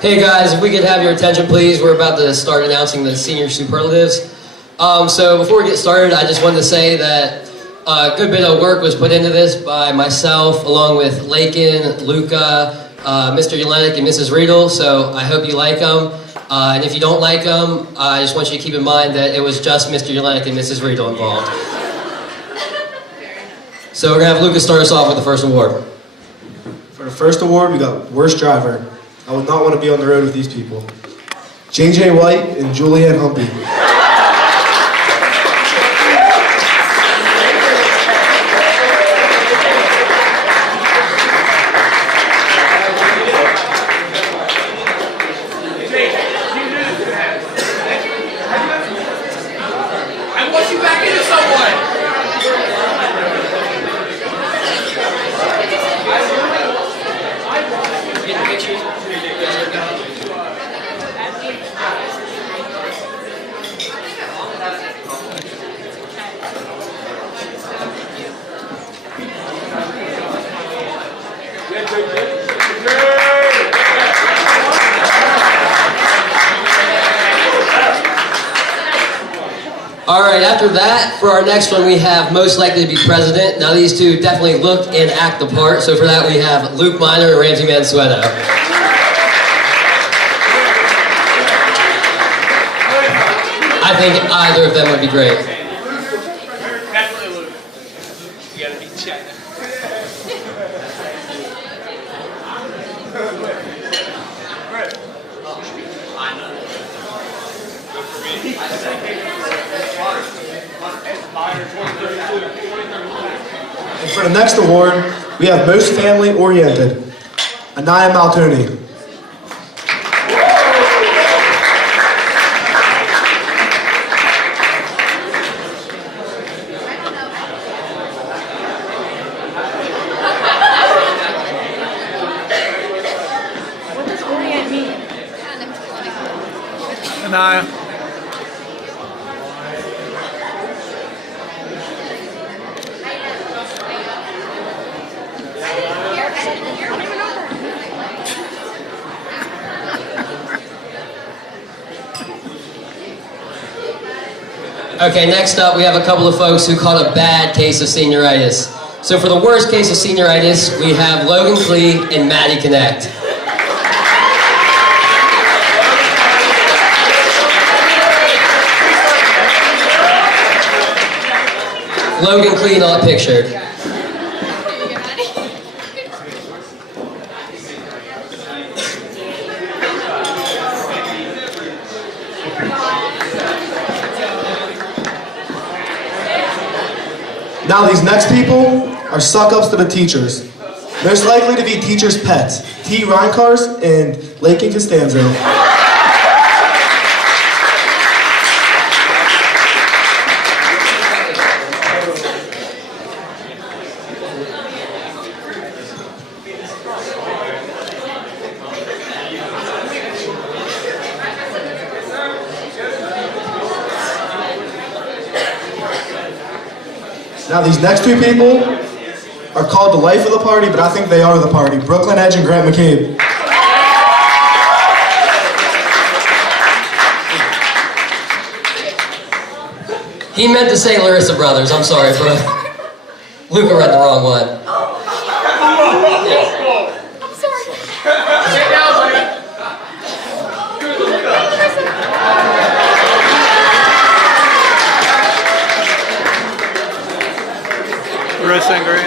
Hey guys, if we could have your attention please, we're about to start announcing the Senior Superlatives. So before we get started, I just wanted to say that a good bit of work was put into this by myself, along with Laken, Lucca, Mr. Ulenik, and Mrs. Riedel, so I hope you like them. And if you don't like them, I just want you to keep in mind that it was just Mr. Ulenik and Mrs. Riedel involved. So we're going to have Lucca start us off with the first award. For the first award, we got Worst Driver. I would not want to be on the road with these people. J.J. White and Julianne Humpy. Alright, after that, for our next one, we have Most Likely to Be President. Now these two definitely look and act the part, so for that we have Luke Miner and Ramsey Mansueto. I think either of them would be great. Definitely Luke. You gotta beat China. And for the next award, we have Most Family Oriented. Anaya Maltoni. What does orient mean? Anaya. Okay, next up we have a couple of folks who caught a bad case of senioritis. So for the worst case of senioritis, we have Logan Klee and Maddie Connect. Logan Klee not pictured. Now these next people are suck-ups to the teachers. Most likely to be teachers' pets. T. Reinkars and Laken Costanzo. Now these next two people are called the life of the party, but I think they are the party. Brooklyn Edge and Grant McCabe. He meant to say Larissa Brothers, I'm sorry, bro. Lucca read the wrong one. I'm sorry. Sit down, buddy. Larissa and Grant.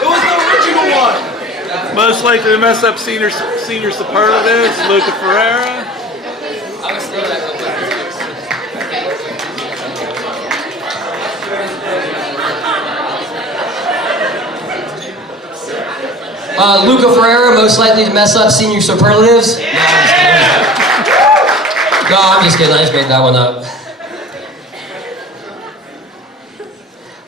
It was the original one. Most likely to mess up senior superlatives, Lucca Ferrera. Lucca Ferrera, most likely to mess up senior superlatives. No, I'm just kidding. I just made that one up.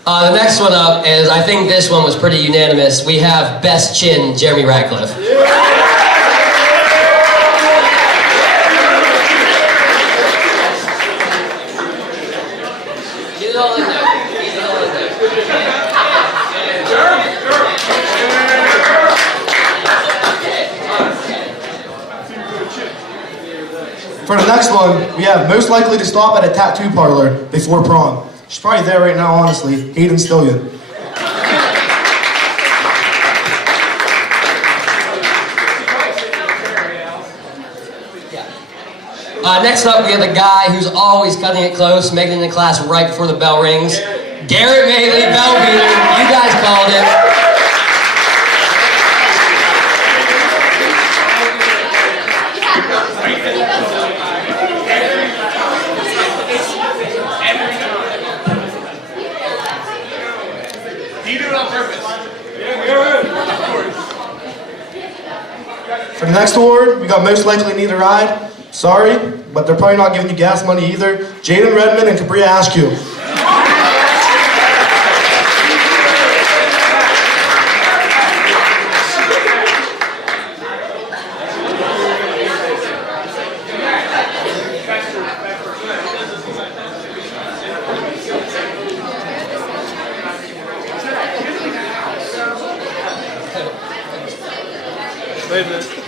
The next one up is, I think this one was pretty unanimous. We have Best Chin, Jeremy Ratcliffe. Get it all in there. Get it all in there. For the next one, we have most likely to stop at a tattoo parlor before prom. She's probably there right now, honestly. Hayden Stillion. Next up, we have a guy who's always cutting it close, making it in class right before the bell rings. Garrett Bailey, bell beater. You guys called it. You do it on purpose. For the next award, we got most likely need a ride. Sorry, but they're probably not giving you gas money either. Jaden Redmond and Cabria Ashkew. Wait a minute.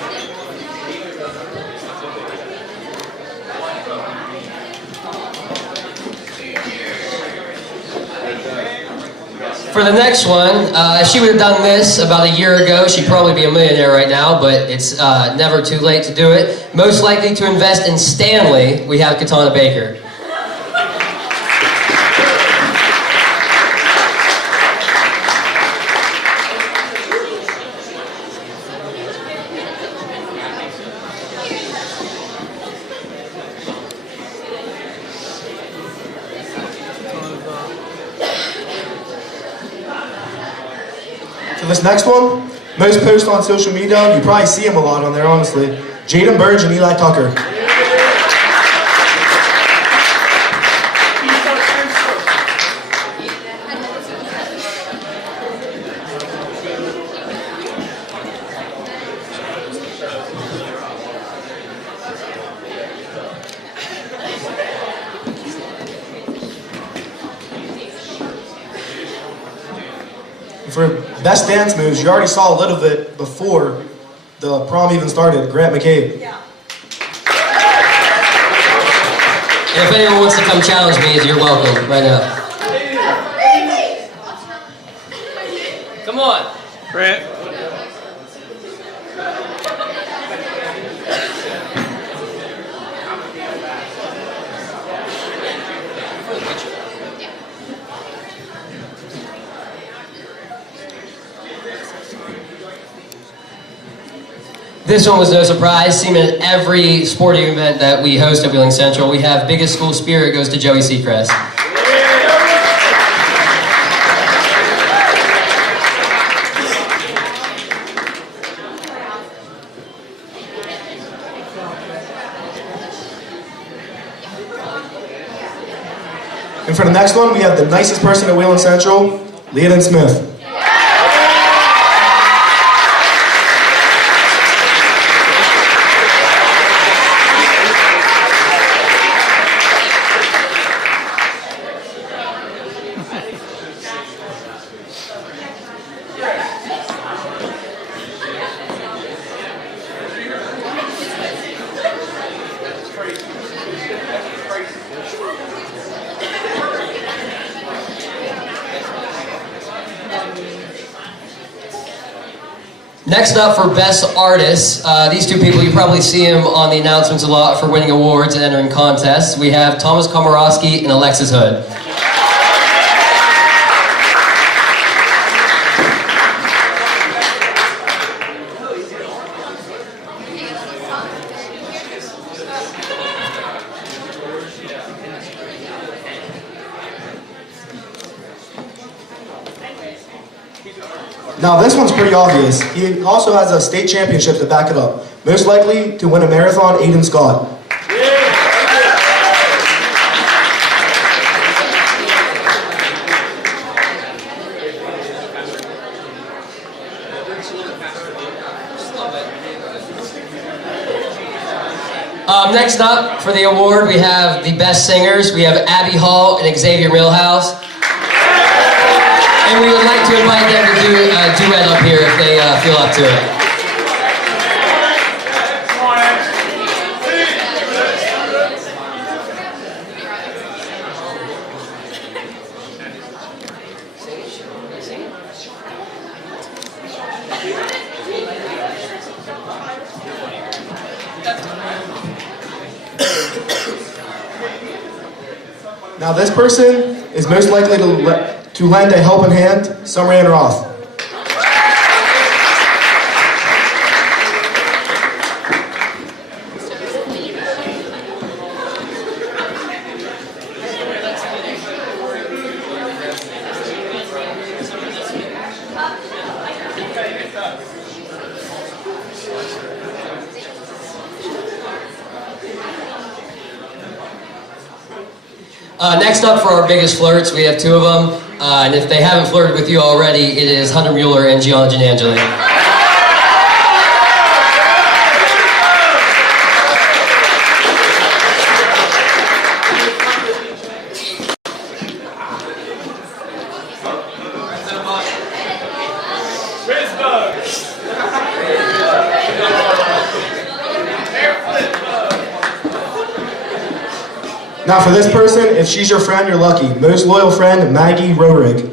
For the next one, if she would have done this about a year ago, she'd probably be a millionaire right now, but it's never too late to do it. Most likely to invest in Stanley, we have Katana Baker. For this next one, most posts on social media, you probably see him a lot on there, honestly. Jaden Burge and Eli Tucker. For best dance moves, you already saw a little bit before the prom even started. Grant McCabe. And if anyone wants to come challenge me, you're welcome right now. Come on. Grant. This one was no surprise. Seen at every sporting event that we host at Wheeling Central. We have biggest school spirit goes to Joey Seacrest. And for the next one, we have the nicest person at Wheeling Central, Leon Smith. Next up for Best Artists, these two people, you probably see them on the announcements a lot for winning awards and entering contests. We have Thomas Komorowski and Alexis Hood. Now this one's pretty obvious. He also has a state championship to back it up. Most likely to win a marathon, Aiden Scott. Next up for the award, we have the best singers. We have Abby Hall and Xavier Millhouse. And we would like to invite them to do a duet up here if they feel up to it. Now this person is most likely to lend a helping hand, Summeran Roth. Next up for our biggest flirts, we have two of them. And if they haven't flirted with you already, it is Hunter Mueller and Gianna Janangeli. Now for this person, if she's your friend, you're lucky. Most loyal friend, Maggie Roerig.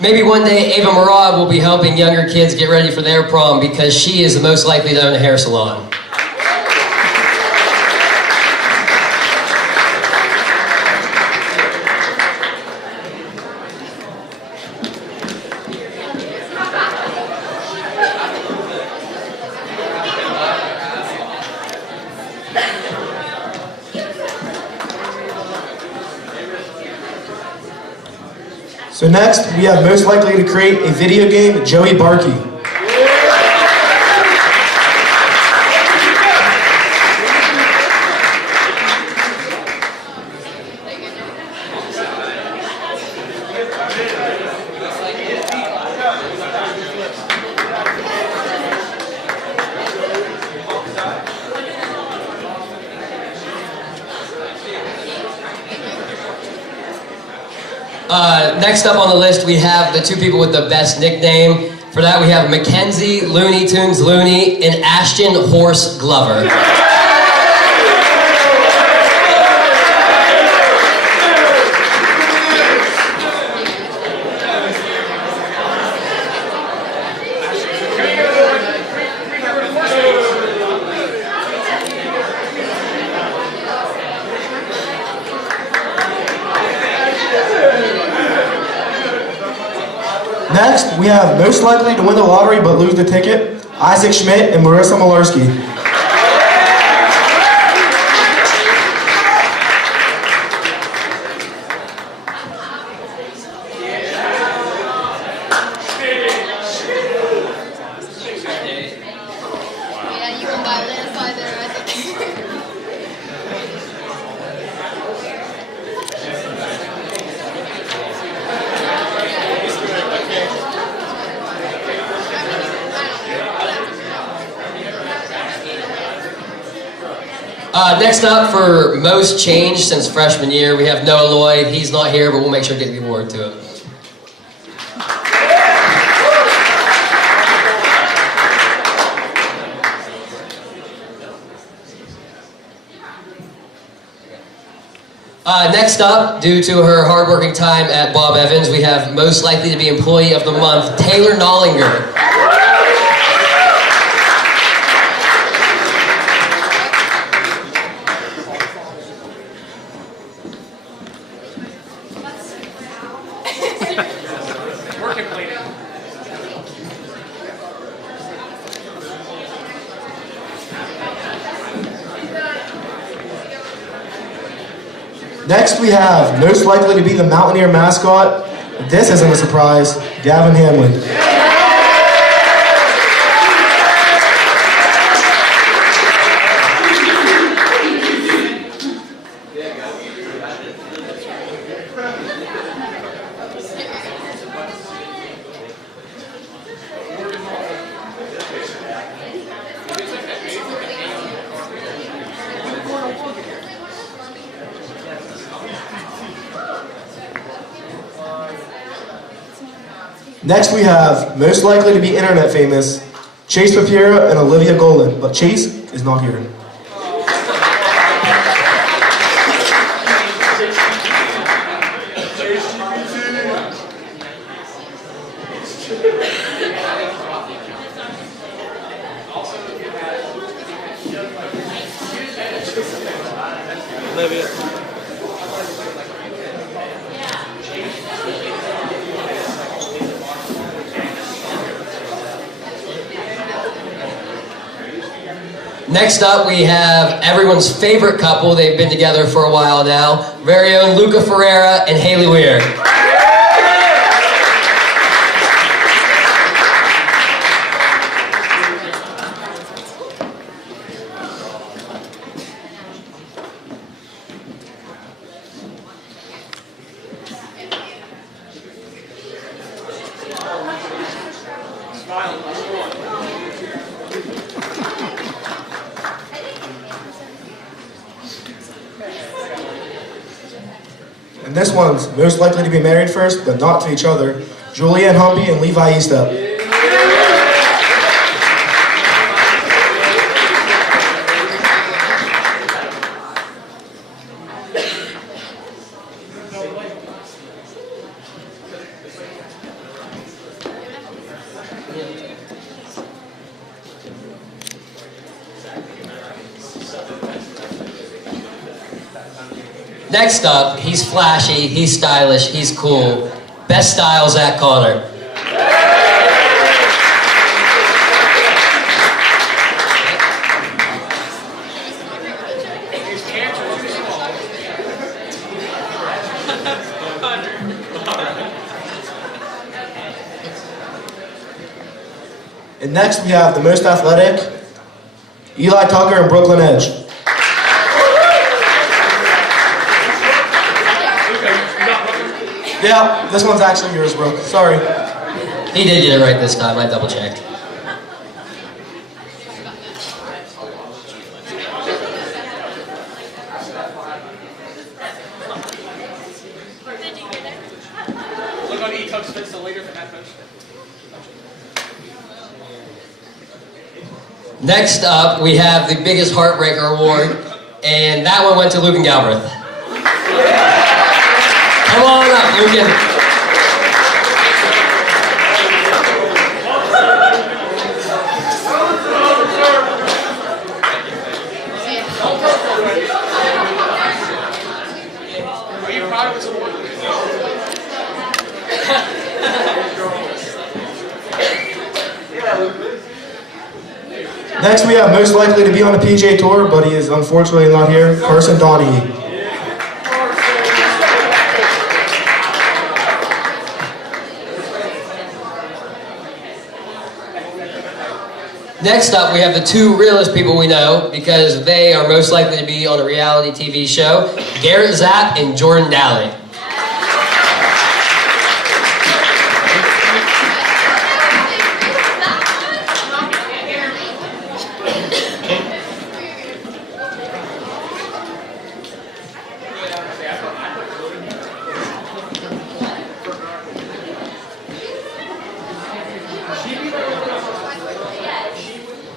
Maybe one day Ava Marad will be helping younger kids get ready for their prom because she is the most likely to own a hair salon. So next, we have most likely to create a video game, Joey Barkey. Next up on the list, we have the two people with the best nickname. For that, we have Mackenzie Looney Tunes Looney and Ashton Horse Glover. Next, we have most likely to win the lottery but lose the ticket, Isaac Schmidt and Marissa Malarski. Yeah, you won by a landslide there, I think. Next up for most change since freshman year, we have Noah Lloyd. He's not here, but we'll make sure to get the award to him. Next up, due to her hardworking time at Bob Evans, we have most likely to be Employee of the Month, Taylor Nollinger. Next, we have most likely to be the Mountaineer mascot. This isn't a surprise, Gavin Hamlin. Next we have most likely to be internet famous, Chase Papira and Olivia Golan, but Chase is not here. Olivia. Next up, we have everyone's favorite couple. They've been together for a while now. Very own Lucca Ferrera and Haley Weir. And this one's most likely to be married first, but not to each other, Julianne Humpy and Levi Eastep. Next up, he's flashy, he's stylish, he's cool. Best Styles at Connor. And next we have the most athletic, Eli Tucker and Brooklyn Edge. Yeah, this one's actually yours, bro. Sorry. He did get it right this time, I double checked. Look on E-Tuck's fix the later from that finish. Next up, we have the biggest heartbreaker award, and that one went to Luke and Galbraith. Come on up, Lucan. Are you proud of this award? Next we have most likely to be on the PGA Tour, but he is unfortunately not here, Carson Donahue. Next up, we have the two realest people we know because they are most likely to be on a reality TV show, Garrett Zapp and Jordan Daly.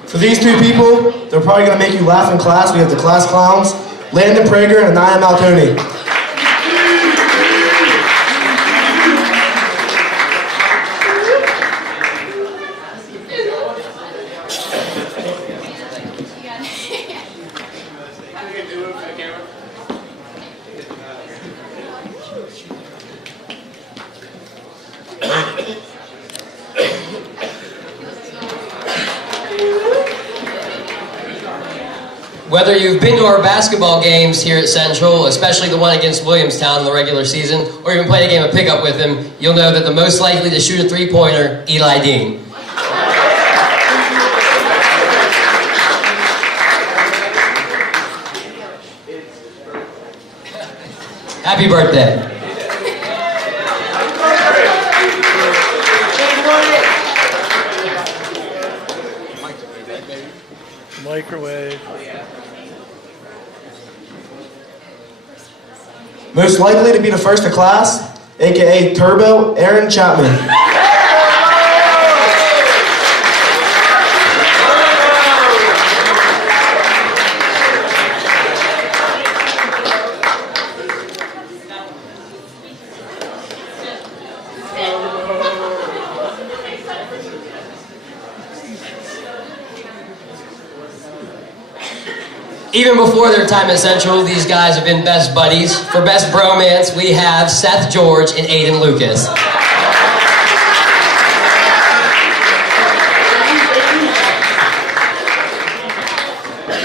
For these two people, they're probably going to make you laugh in class. We have the class clowns, Landon Prager and Anaya Maltoni. Whether you've been to our basketball games here at Central, especially the one against Williamstown in the regular season, or even played a game of pickup with him, you'll know that the most likely to shoot a three-pointer, Eli Dean. Happy birthday. Microwave. Most likely to be the first to class, aka Turbo, Aaron Chapman. Even before their time at Central, these guys have been best buddies. For best bromance, we have Seth George and Aiden Lucas. You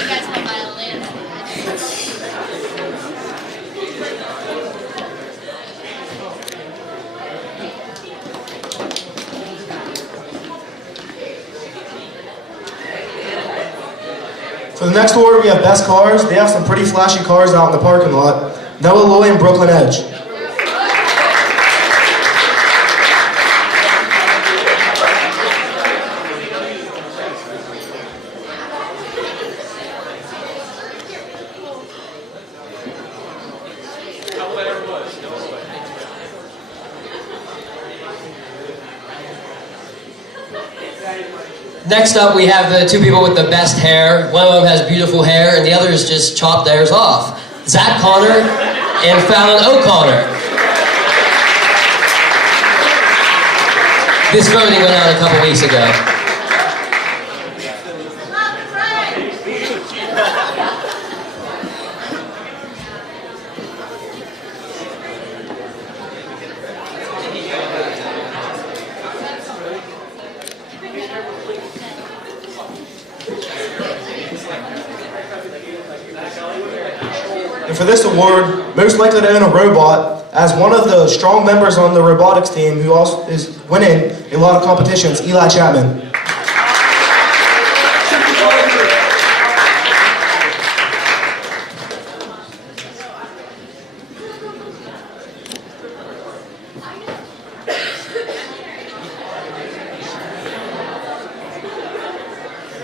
guys have violins. For the next award, we have Best Cars. They have some pretty flashy cars out in the parking lot. Noah Loy and Brooklyn Edge. Next up, we have the two people with the best hair. One of them has beautiful hair, and the other is just chopped theirs off. Zach Connor and Fallon O'Connor. This voting went out a couple weeks ago. And for this award, most likely to own a robot, as one of the strong members on the robotics team who also is winning a lot of competitions, Eli Chapman.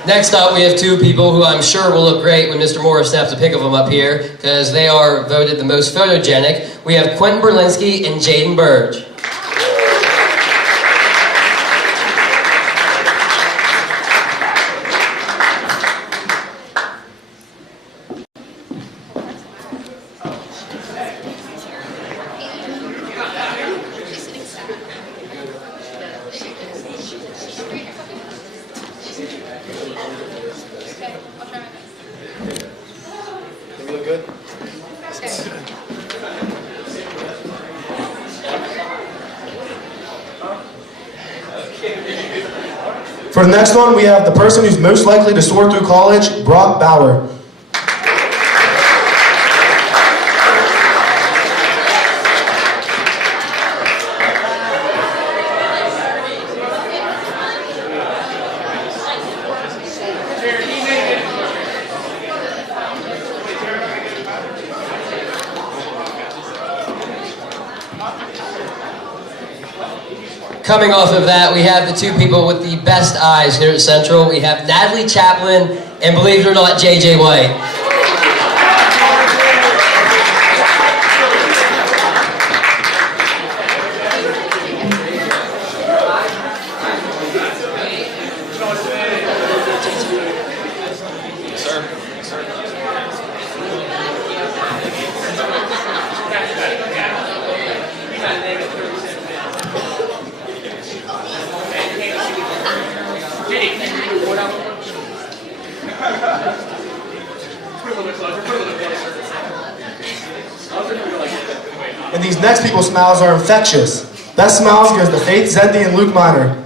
Next up, we have two people who I'm sure will look great when Mr. Morris snaps a pic of them up here, because they are voted the most photogenic. We have Quentin Berlinski and Jaden Burge. You look good? For the next one, we have the person who's most likely to soar through college, Brock Bauer. Coming off of that, we have the two people with the best eyes here at Central. We have Natalie Chaplin and, believe it or not, JJ White. And these next people's smiles are infectious. Best smiles goes to Faith Zendi and Luke Miner.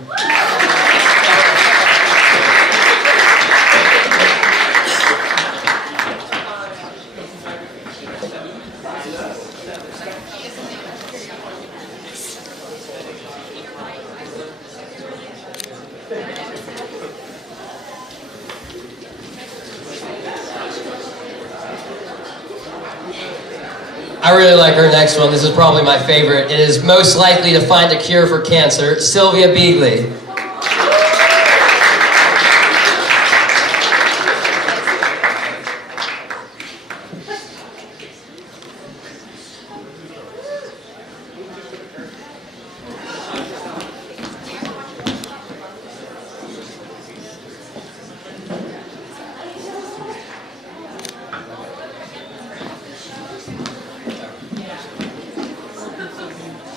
I really like her next one. This is probably my favorite. It is most likely to find a cure for cancer, Sylvia Beagley.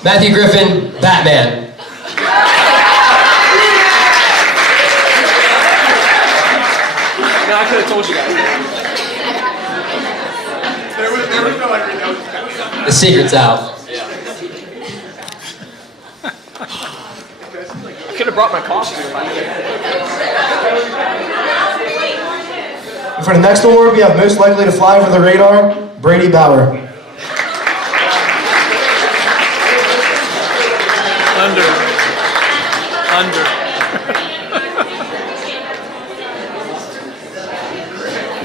Matthew Griffin, Batman. No, I could have told you guys. The secret's out. Could have brought my costume. And for the next award, we have most likely to fly over the radar, Brady Bauer. Under.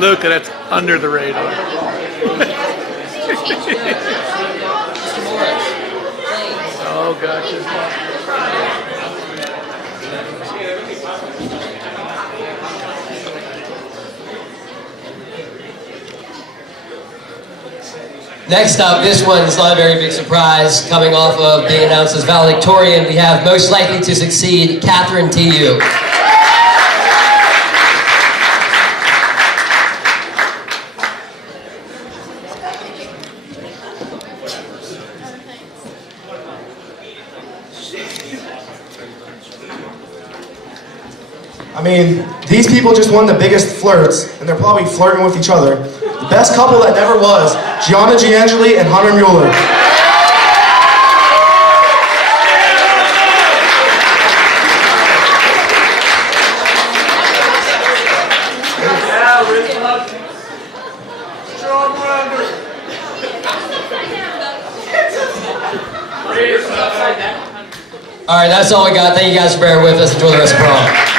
Lucca, that's under the radar. Oh, gotcha. Next up, this one's not a very big surprise. Coming off of being announced as valedictorian, we have most likely to succeed, Catherine T.U. I mean, these people just won the biggest flirts, and they're probably flirting with each other. The best couple that never was, Gianna Giangeli and Hunter Mueller. All right, that's all we got. Thank you guys for bearing with us. Enjoy the rest of prom.